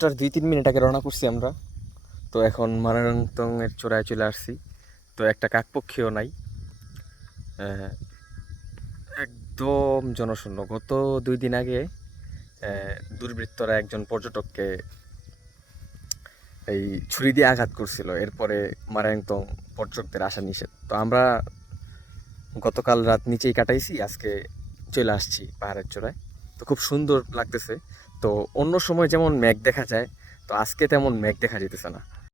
10:02-3 আগে রওনা করছি আমরা। তো এখন মারাংতং এর চূড়ায় চলে আসছি। তো একটা কাকপক্ষীও নাই, আহ, একদম জনশূন্য। গত 2 দিন আগে দুর্বৃত্তরা একজন পর্যটককে এই ছুরি দিয়ে আঘাত করছিল। এরপরে মারাংতং পর্যটকদের আসা নিষেধ। তো আমরা গতকাল রাত নিচেই কাটাইছি, আজকে চলে আসছি পাহাড়ের চূড়ায়। তো খুব সুন্দর লাগতেছে। তো অন্য সময় যেমন মেঘ দেখা যায়, তো আজকে তেমন মেঘ দেখা যেতেছে না।